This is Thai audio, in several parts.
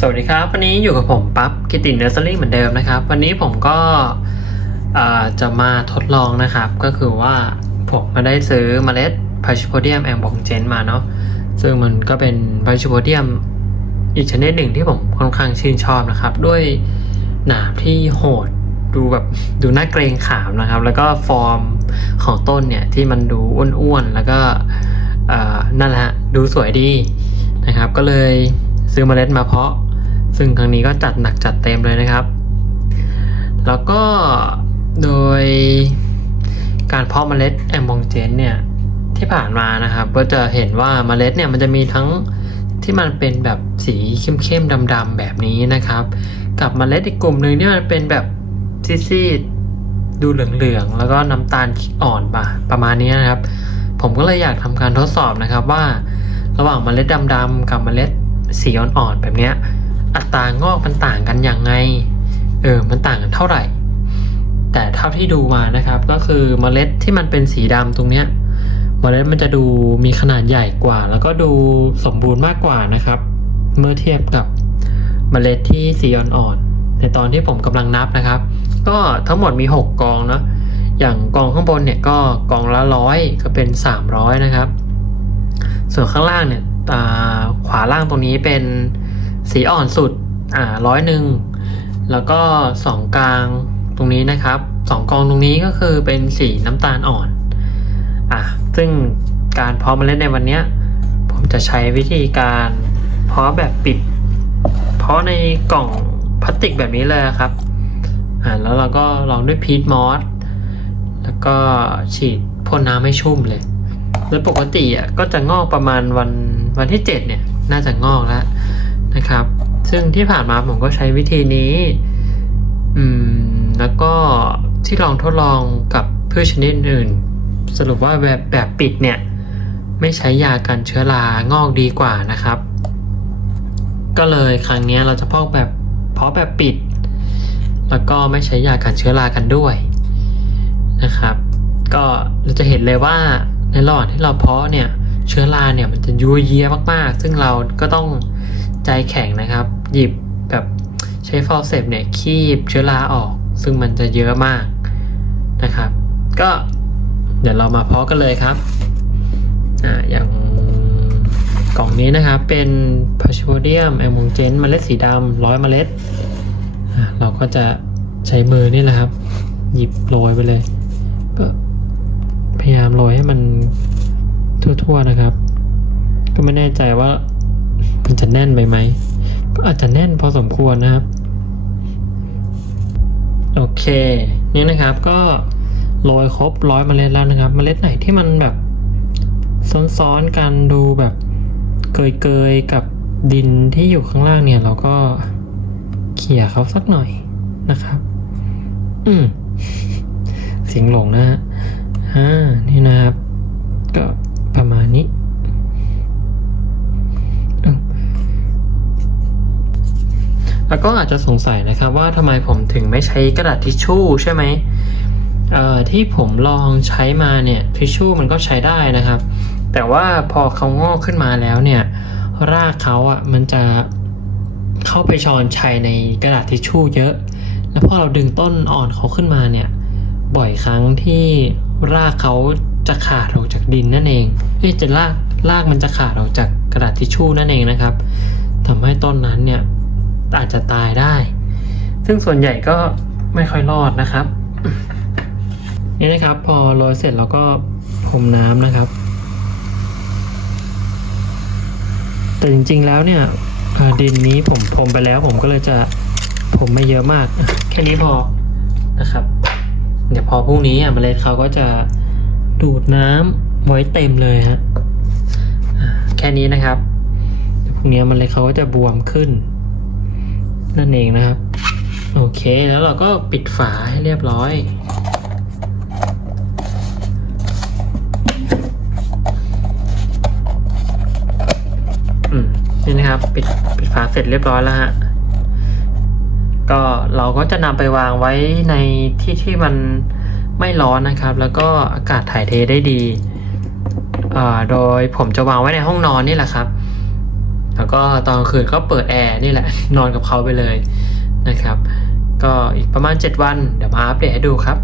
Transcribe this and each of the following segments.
สวัสดีครับ วันนี้อยู่กับผมปั๊บกิติเนอร์เซอรี่เหมือนเดิมนะครับ วันนี้ผมก็จะมาทดลองนะครับ ก็คือว่าผมมาได้ซื้อเมล็ดพาชิโพเดียมแอมบองเจนมาเนาะซึ่งมันก็เป็นพาชิโพเดียมอีกชนิดหนึ่งที่ผมค่อนข้างชื่นชอบนะครับ ด้วยหนามที่โหดดูแบบดูน่าเกรงขามนะครับ แล้วก็ฟอร์มของต้นเนี่ยที่มันดูอ้วนๆแล้วก็นั่นแหละดูสวยดีนะครับ ก็เลยซื้อเมล็ดมาเพาะ ซึ่งครั้งนี้ก็จัดหนักจัดเต็มเลยนะครับ แล้วก็โดยการเพาะเมล็ดแอมบองเจนเนี่ยที่ผ่านมานะครับ ก็จะเห็นว่าเมล็ดเนี่ยมันจะมีทั้งที่มันเป็นแบบสีเข้มๆดำๆแบบนี้นะครับ กับเมล็ดอีกกลุ่มหนึ่งที่มันเป็นแบบซีดๆดูเหลืองๆแล้วก็น้ำตาลอ่อนปะประมาณนี้นะครับ ผมก็เลยอยากทำการทดสอบนะครับว่า ระหว่างเมล็ดดำๆกับเมล็ดสีอ่อนๆแบบเนี้ย อัตรางอกมันต่างกันยังไง เออ มันต่างกันเท่าไหร่ แต่เท่าที่ดูมานะครับ ก็คือเมล็ดที่มันเป็นสีดำตรงเนี้ย เมล็ดมันจะดูมีขนาดใหญ่กว่า แล้วก็ดูสมบูรณ์มากกว่านะครับ เมื่อเทียบกับเมล็ดที่สีอ่อนๆ ในตอนที่ผมกำลังนับนะครับ ก็ทั้งหมดมี 6 กองเนาะ อย่างกองข้างบนเนี่ยก็กองละร้อยก็เป็น 300 นะครับ ส่วนข้างล่างเนี่ยขวาล่างตรงนี้เป็น สีอ่อนสุดอ่าร้อยหนึ่งแล้วก็สองกลางตรงนี้นะครับสองกองตรงนี้ก็คือเป็นสีน้ำตาลอ่อนอะซึ่งการเพาะเมล็ดในวันเนี้ยผมจะใช้วิธีการเพาะแบบปิด เพาะในกล่องพลาสติกแบบนี้เลยครับอ่าแล้วเราก็ลองด้วยพีทมอสแล้วก็ฉีดพ่นน้ำให้ชุ่มเลย โดยปกติอะก็จะงอกประมาณวันวันที่ 7 เนี่ย น่าจะงอกแล้ว นะครับ ซึ่งที่ผ่านมาผมก็ใช้วิธีนี้ อืม แล้วก็ที่ลองทดลองกับพืชชนิดอื่น สรุปว่าแบบแบบปิดเนี่ย ไม่ใช้ยากันเชื้อรางอกดีกว่านะครับ ก็เลยครั้งนี้เราจะเพาะแบบเพาะแบบปิด แล้วก็ไม่ใช้ยากันเชื้อรากันด้วยนะครับ ก็เราจะเห็นเลยว่าในระหว่างที่เราเพาะเนี่ยเชื้อราเนี่ยมันจะยั่วเยียมากๆ ซึ่งเราก็ต้อง ใจแข็งนะครับ หยิบแบบใช้ฟอลเซปเนี่ยคีบเชื้อราออก ซึ่งมันจะเยอะมากนะครับ ก็เดี๋ยวเรามาเพาะกันเลยครับอ่าอย่างกล่องนี้นะครับเป็นพาชโพเดียมแอมงเจนเมล็ดสีดำร้อยเมล็ดอะเราก็จะใช้มือนี่แหละครับ หยิบโรยไปเลย ก็พยายามโรยให้มันทั่วๆนะครับ ก็ไม่แน่ใจว่า มันจะแน่นไปไหมก็อาจจะแน่นพอสมควรนะครับ โอเคนี่นะครับก็โรยครบร้อยเมล็ดแล้วนะครับ เมล็ดไหนที่มันแบบซ้อนๆกันดูแบบเกยๆกับดินที่อยู่ข้างล่างเนี่ย เราก็เขี่ยเขาสักหน่อยนะครับ อืมเสียงหลงนะฮะอ่านี่นะครับ ก็ แล้วก็อาจจะสงสัยนะครับว่าทำไมผมถึงไม่ใช้กระดาษทิชชู่ใช่ไหมเอ่อที่ผมลองใช้มาเนี่ยทิชชู่มันก็ใช้ได้นะครับ แต่ว่าพอเขางอกขึ้นมาแล้วเนี่ยรากเขาอะมันจะเข้าไปช้อนชัยในกระดาษทิชชู่เยอะ แล้วพอเราดึงต้นอ่อนเขาขึ้นมาเนี่ยบ่อยครั้งที่รากเขาจะขาดออกจากดินนั่นเองเอ้จะรากรากมันจะขาดออกจากกระดาษทิชชู่นั่นเองนะครับทำให้ต้นนั้นเนี่ย อาจจะตายได้ ซึ่งส่วนใหญ่ก็ไม่ค่อยรอดนะครับ นี่นะครับ พอโรยเสร็จเราก็พรมน้ำนะครับ แต่จริงๆแล้วเนี่ยดินนี้ผมพรมไปแล้ว ผมก็เลยจะพรมไม่เยอะมาก แค่นี้พอนะครับ เดี๋ยวพอพรุ่งนี้อะเมล็ดเขาก็จะดูดน้ำไว้เต็มเลยฮะแค่นี้นะครับพรุ่งนี้มเมล็ดเขาก็จะบวมขึ้น นั่นเองนะครับ โอเคแล้วเราก็ปิดฝาให้เรียบร้อยอืมนี่นะครับปิดปิดฝาเสร็จเรียบร้อยแล้วฮะก็เราก็จะนำไปวางไว้ในที่ที่มันไม่ร้อนนะครับ แล้วก็อากาศถ่ายเทได้ดี โดยผมจะวางไว้ในห้องนอนนี่แหละครับ แล้วก็ตอนกลางคืนก็เปิดแอร์นี่แหละ นอนกับเขาไปเลยนะครับ ก็อีกประมาณ 7 วัน เดี๋ยวมาอัปเดตให้ดูครับ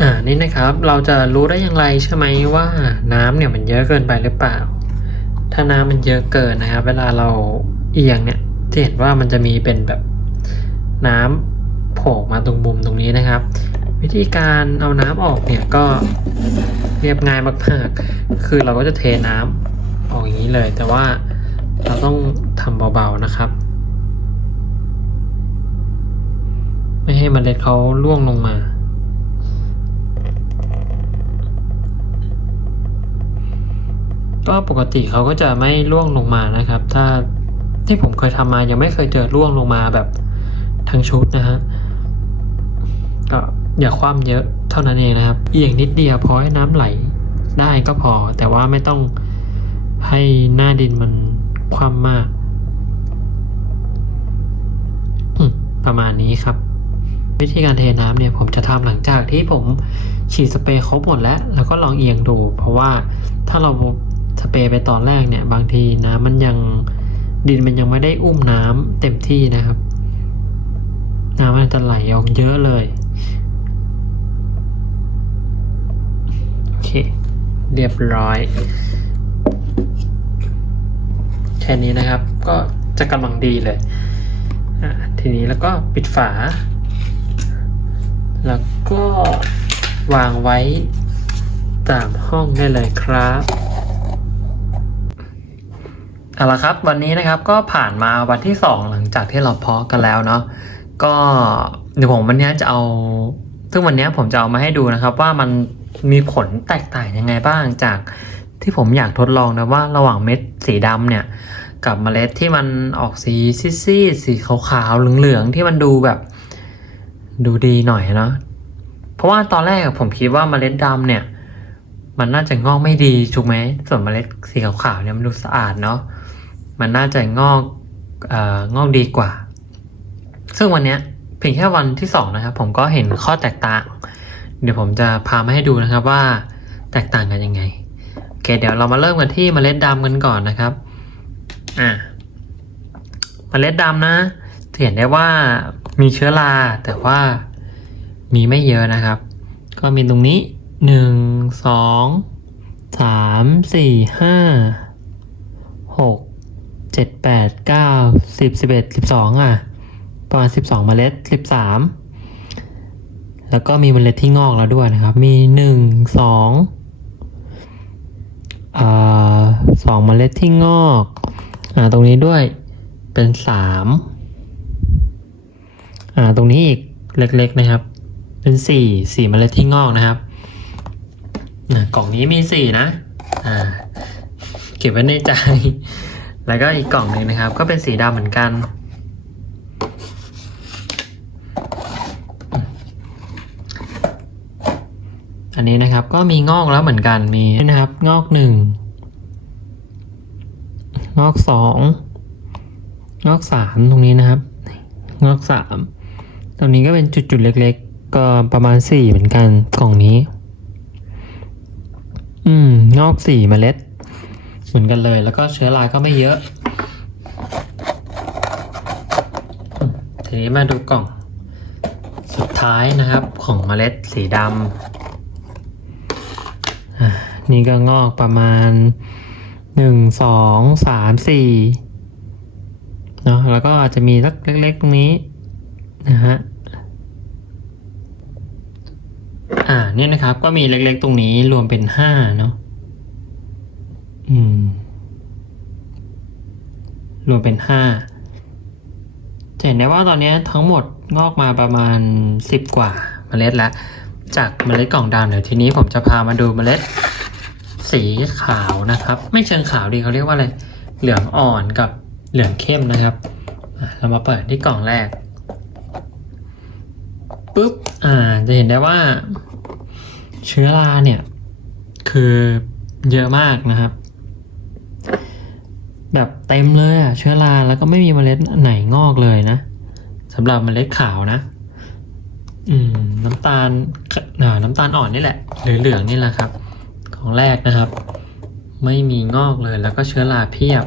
อ่านี่นะครับเราจะรู้ได้อย่างไรใช่ไหมว่าน้ำเนี่ยมันเยอะเกินไปหรือเปล่า ถ้าน้ำมันเยอะเกินนะครับ เวลาเราเอียงเนี่ยจะเห็นว่ามันจะมีเป็นแบบน้ำโผล่มาตรงมุมตรงนี้นะครับ วิธีการเอาน้ำออกเนี่ยก็เรียบง่ายมากๆคือเราก็จะเทน้ำออกอย่า นี้เลย แต่ว่าเราต้องทำเบาๆนะครับ ไม่ให้เมล็ดเขาล่วงลงมาก็ปกติเขาก็จะไม่ร่วงลงมานะครับ ถ้าที่ผมเคยทำมายังไม่เคยเจอร่วงลงมาแบบทั้งชุดนะฮะก็อย่าคว่ำเยอะเท่านั้นเองนะครับ เอียงนิดเดียวพอให้น้ำไหลได้ก็พอ แต่ว่าไม่ต้อง ให้หน้าดินมันคว่ำมาก ประมาณนี้ครับ วิธีการเทน้ำเนี่ยผมจะทำหลังจากที่ผมฉีดสเปรย์ครบหมดแล้ว แล้วก็ลองเอียงดู เพราะว่าถ้าเราสเปรย์ไปตอนแรกเนี่ย บางทีน้ำมันยังดินมันยังไม่ได้อุ้มน้ำเต็มที่นะครับ น้ำมันจะไหลออกเยอะเลยโอเค เรียบร้อย ค่นี้นะครับ ก็จะกำลังดีเลย ทีนี้แล้วก็ปิดฝา แล้วก็วางไว้ตามห้องได้เลยครับเอาละครับวันนี้นะครับก็ผ่านมาวันที่สองหลังจากที่เราเพาะกันแล้วเนาะก็เดี๋ยวผมวันนี้จะเอา ซึ่งวันนี้ผมจะเอามาให้ดูนะครับ ว่ามันมีผลแตกต่างยังไงบ้างจากที่ผมอยากทดลองนะว่าระหว่างเม็ดสีดำเนี่ย กับเมล็ดที่มันออกสีซีดๆสีขาวๆเหลืองๆที่มันดูแบบ ดูดีหน่อยเนาะเพราะว่าตอนแรกผมคิดว่าเมล็ดดำเนี่ย มันน่าจะงอกไม่ดีถูกไหมส่วนเมล็ดสีขาวๆเนี่ยมันดูสะอาดเนาะมันน่าจะงอกเอ่องอกดีกว่า ซึ่งวันเนี้ยเพียงแค่วันที่สองนะครับ ผมก็เห็นข้อแตกต่าง เดี๋ยวผมจะพามาให้ดูนะครับว่าแตกต่างกันยังไงโอเคเดี๋ยวเรามาเริ่มกันที่เมล็ดดำกันก่อนนะครับ อ่าเมล็ดดำนะจะเห็นได้ว่ามีเชื้อราแต่ว่ามีไม่เยอะนะครับ ก็มีตรงนี้หนึ่งสองสามสี่ห้าหกเจ็ดแปดเก้าสิบสิบเอ็ดสิบสองอะประมาณสิบสองเมล็ดสิบสามแล้วก็มีเมล็ดที่งอกแล้วด้วยนะครับ มีหนึ่งสองอ่าสองเมล็ดที่งอก อ่าตรงนี้ด้วยเป็นสามอ่าตรงนี้อีกเล็กๆนะครับ เป็นสี่สี่เมล็ดที่งอกนะครับอ่ากล่องนี้มีสี่นะอ่าเก็บไว้ในใจ แล้วก็อีกกล่องหนึ่งนะครับ ก็เป็นสีดำเหมือนกันอันนี้นะครับก็มีงอกแล้วเหมือนกันมีนะครับ งอกหนึ่ง งอกสองงอกสามตรงนี้นะครับ งอกสามตรงนี้ก็เป็นจุดๆเล็ก ๆ ก็ประมาณสี่เหมือนกันกล่องนี้ อืม งอกสี่เมล็ด เหมือนกันเลย แล้วก็เชื้อราก็ไม่เยอะทีนี้มาดูกล่อง สุดท้ายนะครับ ของเมล็ดสีดำอะนี่ก็งอกประมาณ หนึ่งสองสามสี่เนาะแล้วก็อาจจะมีสักเล็กๆตรงนี้นะฮะอ่าเนี่ยนะครับก็มีเล็กๆตรงนี้รวมเป็นห้าเนาะอืม รวมเป็นห้าจะเห็นได้ว่าตอนนี้ทั้งหมดงอกมาประมาณสิบกว่าเมล็ดแล้วจากเมล็ดกล่องดำเดี๋ยวทีนี้ผมจะพามาดูเมล็ด สีขาวนะครับ ไม่เชิงขาวดีเขาเรียกว่าอะไร เหลืองอ่อนกับเหลืองเข้มนะครับ เรามาเปิดที่กล่องแรกปุ๊บ อ่า จะเห็นได้ว่า เชื้อราเนี่ย คือเยอะมากนะครับ แบบเต็มเลยอะ เชื้อราแล้วก็ไม่มีเมล็ดไหนงอกเลยนะสำหรับเมล็ดขาวนะ อืม น้ำตาลอ่าน้ำตาลอ่อนนี่แหละเหลืองนี่แหละครับ ของแรกนะครับ ไม่มีงอกเลยแล้วก็เชื้อราเพียบ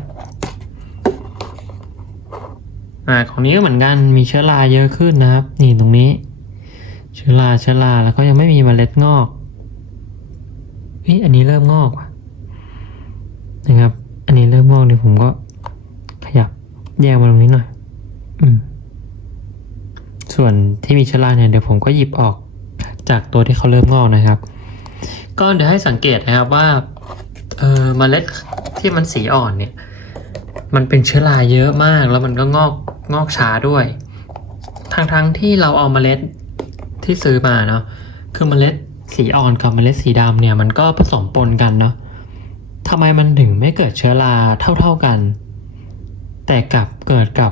อ่าของนี้ก็เหมือนกันมีเชื้อราเยอะขึ้นนะครับ นี่ตรงนี้ เชื้อราเชื้อราแล้วก็ยังไม่มีเมล็ดงอกเฮ้ยอันนี้เริ่มงอกว่ะนะครับ อันนี้เริ่มงอกเดี๋ยวผมก็ขยับแยกมาตรงนี้หน่อย อืม ส่วนที่มีเชื้อราเนี่ยเดี๋ยวผมก็หยิบออกจากตัวที่เขาเริ่มงอกนะครับ ก็เดี๋ยวให้สังเกตนะครับว่าเออเมล็ดที่มันสีอ่อนเนี่ย มันเป็นเชื้อราเยอะมาก แล้วมันก็งอกงอกช้าด้วยทั้งทั้งที่เราเอาเมล็ดที่ซื้อมาเนาะคือเมล็ดสีอ่อนกับเมล็ดสีดำเนี่ยมันก็ผสมปนกันเนาะทำไมมันถึงไม่เกิดเชื้อราเท่า ๆกัน แต่กลับเกิดกับ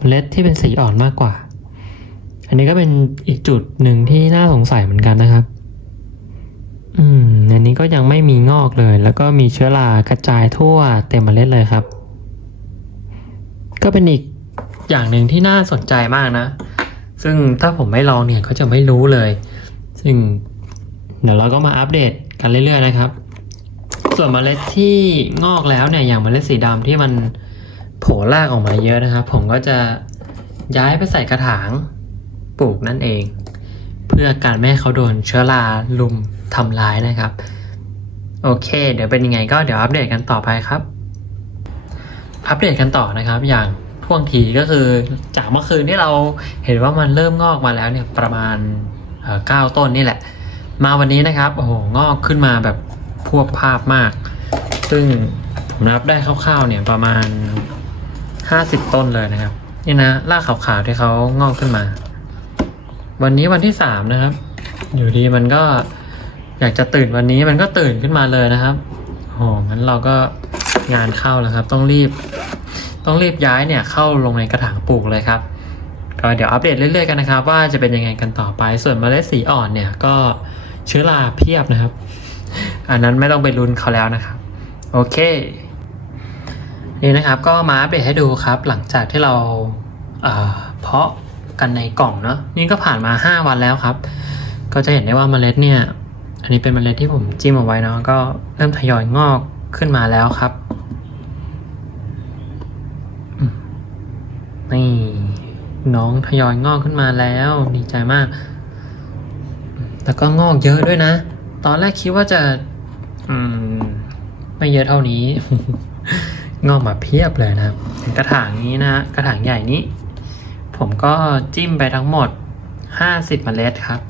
เมล็ดที่เป็นสีอ่อนมากกว่า อันนี้ก็เป็นอีกจุดหนึ่งที่น่าสงสัยเหมือนกันนะครับ อืมอันนี้ก็ยังไม่มีงอกเลย แล้วก็มีเชื้อรากระจายทั่วเต็มเมล็ดเลยครับ ก็เป็นอีกอย่างหนึ่งที่น่าสนใจมากนะ ซึ่งถ้าผมไม่ลองเนี่ยก็จะไม่รู้เลย ซึ่งเดี๋ยวเราก็มาอัปเดตกันเรื่อยๆนะครับ ส่วนเมล็ดที่งอกแล้วเนี่ยอย่างเมล็ดสีดำที่มันโผล่รากออกมาเยอะนะครับ ผมก็จะย้ายไปใส่กระถางปลูกนั่นเอง เพื่อการไม่ให้เขาโดนเชื้อราลุม ทำร้ายนะครับ โอเค เดี๋ยวเป็นยังไงก็เดี๋ยวอัปเดตกันต่อไปครับ อัปเดตกันต่อนะครับ อย่างท่วงทีก็คือจากเมื่อคืนที่เราเห็นว่ามันเริ่มงอกมาแล้วเนี่ยประมาณเก้าต้นนี่แหละ มาวันนี้นะครับโอ้โหงอกขึ้นมาแบบพวกภาพมาก ซึ่งผมนับได้คร่าวๆเนี่ยประมาณ50ต้นเลยนะครับนี่นะรากขาวๆที่เขางอกขึ้นมา วันนี้วันที่สามนะครับ อยู่ดีมันก็ อยากจะตื่นวันนี้มันก็ตื่นขึ้นมาเลยนะครับโอ้งั้นเราก็งานเข้าแล้วครับ ต้องรีบ ต้องรีบย้ายเนี่ยเข้าลงในกระถางปลูกเลยครับ ก็เดี๋ยวอัปเดตเรื่อยๆกันนะครับ ว่าจะเป็นยังไงกันต่อไป ส่วนเมล็ดสีอ่อนเนี่ยก็เชื้อราเพียบนะครับ อันนั้นไม่ต้องไปลุ้นเขาแล้วนะครับ โอเค นี่นะครับก็มาอัปเดตให้ดูครับ หลังจากที่เราเเพาะกันในกล่องเนาะนี่ก็ผ่านมา 5 วันแล้วครับ ก็จะเห็นได้ว่าเมล็ดเนี่ย อันนี้เป็นเมล็ดที่ผมจิ้มเอาไว้เนาะก็เริ่มทยอยงอกขึ้นมาแล้วครับนี่น้องทยอยงอกขึ้นมาแล้วดีใจมากแล้วก็งอกเยอะด้วยนะ ตอนแรกคิดว่าจะ อืม ไม่เยอะเท่านี้ งอกมาเพียบเลยนะกระถางนี้นะกระถางใหญ่นี้ ผมก็จิ้มไปทั้งหมด50เมล็ดครับ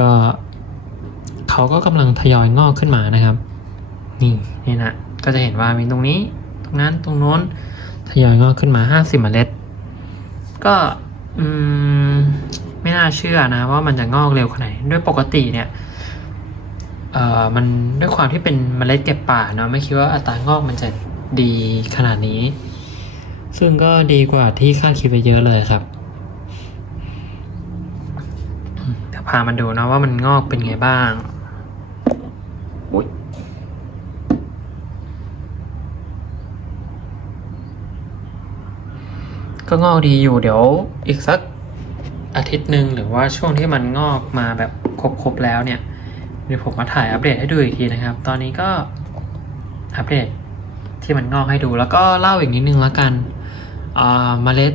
ก็ เขาก็กำลังทยอยงอกขึ้นมานะครับ นี่นี่นะก็จะเห็นว่ามีตรงนี้ ตรงนั้นตรงโน้นทยอยงอกขึ้นมา 50 เมล็ด ก็อืมไม่น่าเชื่อนะว่ามันจะงอกเร็วขนาดไหนด้วยปกติเนี่ยเอ่อมันด้วยความที่เป็นเมล็ดเก็บป่าเนาะไม่คิดว่าอัตรางอกมันจะดีขนาดนี้ ซึ่งก็ดีกว่าที่คาดคิดไปเยอะเลยครับพามาดูนะว่ามันงอกเป็นไงบ้าง ก็งอกดีอยู่เดี๋ยวอีกสักอาทิตย์หนึ่งหรือว่าช่วงที่มันงอกมาแบบครบๆแล้วเนี่ยเดี๋ยวผมมาถ่ายอัปเดตให้ดูอีกทีนะครับ ตอนนี้ก็อัปเดตที่มันงอกให้ดูแล้วก็เล่าอีกนิดนึงแล้วกันอ่าเมล็ด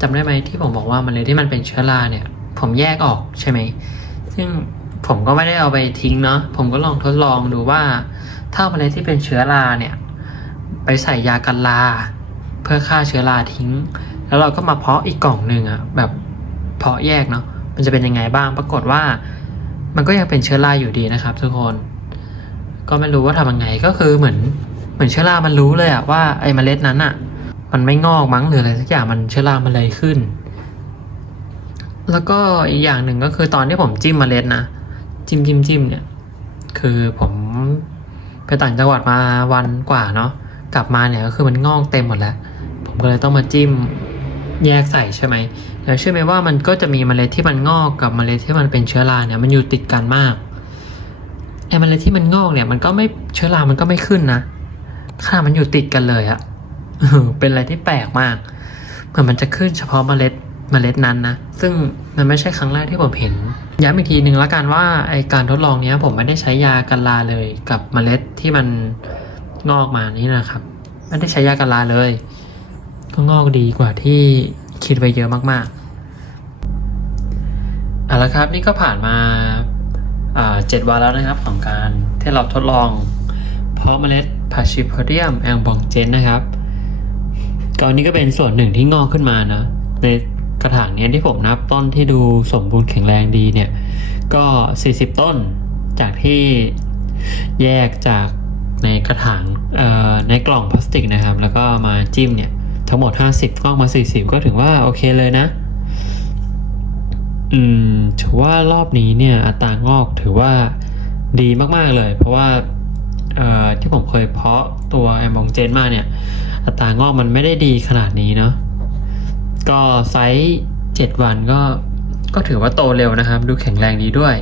จำได้ไหมที่ผมบอกว่าเมล็ดที่มันเป็นเชื้อราเนี่ย ผมแยกออกใช่ไหมซึ่งผมก็ไม่ได้เอาไปทิ้งเนาะผมก็ลองทดลองดูว่าถ้าเมล็ดที่เป็นเชื้อราเนี่ย ไปใส่ยากันรา เพื่อฆ่าเชื้อราทิ้ง แล้วเราก็มาเพาะอีกกล่องหนึ่งอะแบบเพาะแยกเนาะมันจะเป็นยังไงบ้างปรากฏว่า มันก็ยังเป็นเชื้อราอยู่ดีนะครับ ทุกคน ก็ไม่รู้ว่าทำยังไงก็คือเหมือนเหมือนเชื้อรามันรู้เลยอะว่าไอ้เมล็ดนั้นอะมันไม่งอกมั้งหรืออะไรสักอย่างมันเชื้อรามันเลยขึ้น แล้วก็อีกอย่างหนึ่งก็คือตอนที่ผมจิ้มเมล็ดนะจิ้มจิ้มจิ้มเนี่ย คือผมไปต่างจังหวัดมาวันกว่าเนาะกลับมาเนี่ยก็คือมันงอกเต็มหมดแล้ว ผมก็เลยต้องมาจิ้มแยกใส่ใช่ไหมแล้วเชื่อไหมว่ามันก็จะมีเมล็ดที่มันงอกกับเมล็ดที่มันเป็นเชื้อราเนี่ยมันอยู่ติดกันมากไอ้เมล็ดที่มันงอกเนี่ย มันก็ไม่เชื้อรามันก็ไม่ขึ้นนะขนามันอยู่ติดกันเลยอะเป็นอะไรที่แปลกมากเหมือนมันจะขึ้นเฉพาะเมล็ดเมล็ดนั้นนะ ซึ่งมันไม่ใช่ครั้งแรกที่ผมเห็น ย้ำอีกทีหนึ่งล้วกันว่าไอการทดลองเนี้ย ผมไม่ได้ใช้ยากันลาเลยกับเมล็ดที่มันงอกมานี่นะครับ ไม่ได้ใช้ยากันลาเลย ก็งอกดีกว่าที่คิดไว้เยอะมากๆเอาละครับนี่ก็ผ่านมาเจ็ดวันแล้วนะครับของการที่เราทดลอง เพาะเมล็ดพาชิพเดียมแองบองเจนนะครับก็อันนี้ก็เป็นส่วนหนึ่งที่งอกขึ้นมานะในกระถางนี้ที่ผมนับต้นที่ดูสมบูรณ์แข็งแรงดีเนี่ย ก็ 40 ต้นจากที่แยกจากในกระถางในกล่องพลาสติกนะครับ แล้วก็มาจิ้มเนี่ย ทั้งหมด 50ก็ออกมา 40 ก็ถือว่าโอเคเลยนะ อืม ถือว่ารอบนี้เนี่ยอัตรางอกถือว่าดีมากๆเลย เพราะว่าเอ่อที่ผมเคยเพาะตัวแอมบองเจนมาเนี่ย อัตรางอกมันไม่ได้ดีขนาดนี้เนาะ ก็ไซส์ 7 วันก็ก็ถือว่าโตเร็วนะครับ ดูแข็งแรงดีด้วย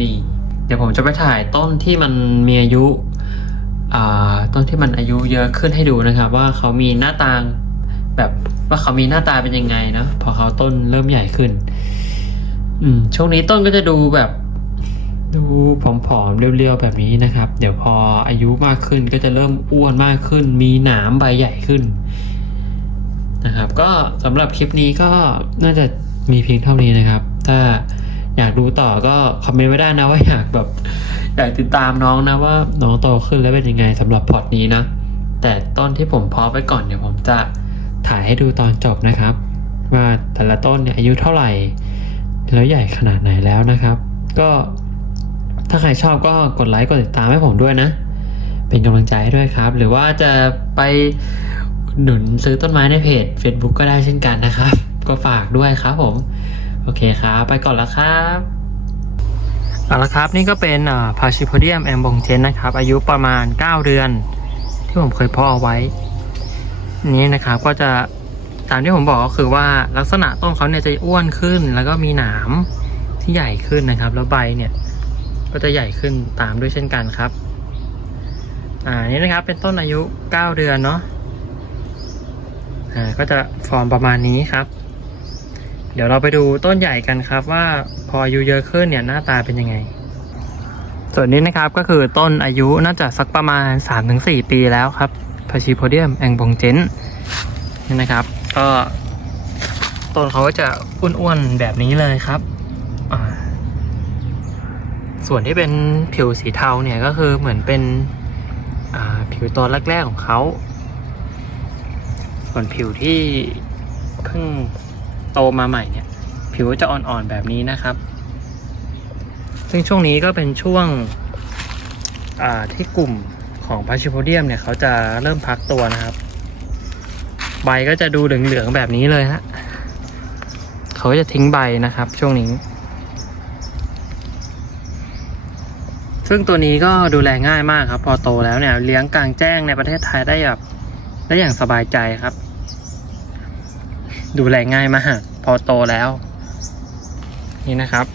นี่ เดี๋ยวผมจะไปถ่ายต้นที่มันมีอายุ ต้นที่มันอายุเยอะขึ้นให้ดูนะครับ ว่าเขามีหน้าตาแบบว่าเขามีหน้าตาเป็นยังไงเนาะพอเขาต้นเริ่มใหญ่ขึ้น อืมช่วงนี้ต้นก็จะดูแบบ ดูผอมๆเรียวๆแบบนี้นะครับ เดี๋ยวพออายุมากขึ้นก็จะเริ่มอ้วนมากขึ้น มีหนามใบใหญ่ขึ้น นะครับ ก็สำหรับคลิปนี้ก็น่าจะมีเพียงเท่านี้นะครับ ถ้าอยากดูต่อก็คอมเมนต์ไว้ได้นะว่าอยากแบบากติดตามน้องนะว่าน้องโตขึ้นแล้วเป็นยังไงสำหรับพอร์ตนี้นะ แต่ต้นที่ผมพาะไว้ก่อนเดี๋ยวผมจะถ่ายให้ดูตอนจบนะครับ ว่าแต่ละต้นเนี่ยอายุเท่าไหร่ แล้วใหญ่ขนาดไหนแล้วนะครับ ก็ถ้าใครชอบก็กดไลค์กดติดตามให้ผมด้วยนะ เป็นกำลังใจให้ด้วยครับ หรือว่าจะไปหนุนซื้อต้นไม้ในเพจ Facebook ก็ได้เช่นกันนะครับ ก็ฝากด้วยครับผม โอเคครับ ไปก่อนแล้วครับ เอาละครับนี่ก็เป็นพาชิโพเดียมแอมบงเจนนะครับ อายุประมาณ 9 เดือน ที่ผมเคยเพาะเอาไว้ นี้นะครับก็จะตามที่ผมบอกก็คือว่าลักษณะต้นเขาเนี่ยจะอ้วนขึ้น แล้วก็มีหนามที่ใหญ่ขึ้นนะครับ แล้วใบเนี่ยก็จะใหญ่ขึ้นตามด้วยเช่นกันครับ อ่านี่นะครับเป็นต้นอายุ 9 เดือนเนาะอ่าก็จะฟอร์มประมาณนี้ครับ เดี๋ยวเราไปดูต้นใหญ่กันครับว่าพออายุเยอะขึ้นเนี่ยหน้าตาเป็นยังไง ส่วนนี้นะครับก็คือต้นอายุน่าจะสักประมาณ 3-4 ปีแล้วครับพาชิโพเดียมแองบงเจนนี่นะครับ ก็ต้นเขาก็จะอ้วนๆแบบนี้เลยครับ ส่วนที่เป็นผิวสีเทาเนี่ยก็คือเหมือนเป็นผิวตอนแรกๆของเขา ส่วนผิวที่เพิ่ง โตมาใหม่เนี่ย ผิวจะอ่อนๆแบบนี้นะครับ ซึ่งช่วงนี้ก็เป็นช่วงที่กลุ่มของพาชิโพเดียมเนี่ยเขาจะเริ่มพักตัวนะครับ ใบก็จะดูเหลืองๆแบบนี้เลยฮะเขาจะทิ้งใบนะครับ ช่วงนี้ ซึ่งตัวนี้ก็ดูแลง่ายมากครับ พอโตแล้วเนี่ยเลี้ยงกลางแจ้งในประเทศไทยได้แบบได้อย่างสบายใจครับ ดูแลง่ายมากพอโตแล้ว นี่นะครับ